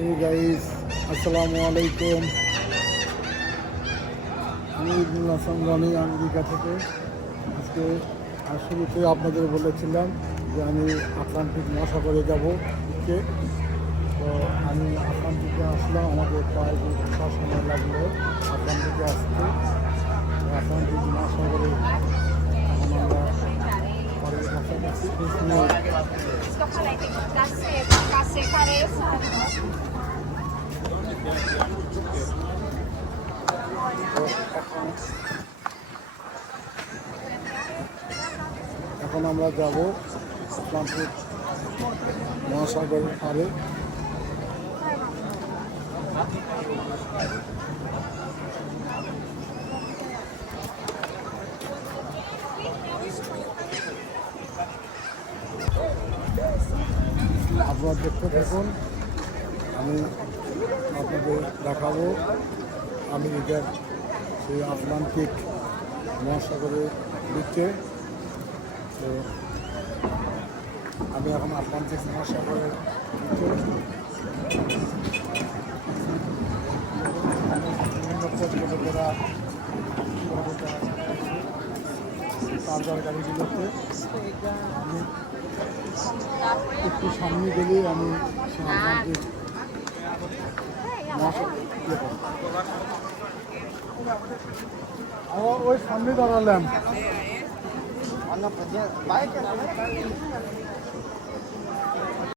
Hi guys, আসসালামু আলাইকুম। আমি ইবনুল হাসান রনি আমেরিকা থেকে। আজকে শুরুতে আপনাদের বলেছিলাম যে আমি আটলান্টিক মহাসাগরে যাব ঘুরতে। তো আমি আটলান্টিকে আসলাম, আমাদের প্রায় 2 ঘন্টা সময় লাগলো আটলান্টিকে আসতে। আটলান্টিক মহাসাগরে এখন আমরা বাড়ির কাছাকাছি এখন আমরা যাব আটলান্টিক মহাসাগরের পাড়ে। আপনারা দেখতে থাকুন, আমি আপনাদের দেখাবো আমেরিকার সেই আটলান্টিক মহাসাগরের দিকে। তো আমি এখন আটলান্টিক মহাসাগরের বিভিন্ন পর্যটকেরা চার্জার গাড়িগুলোতে আমি একটু সামনে গেলেই আমি আটলান্টিক ওই সামনে দাঁড়ালাম।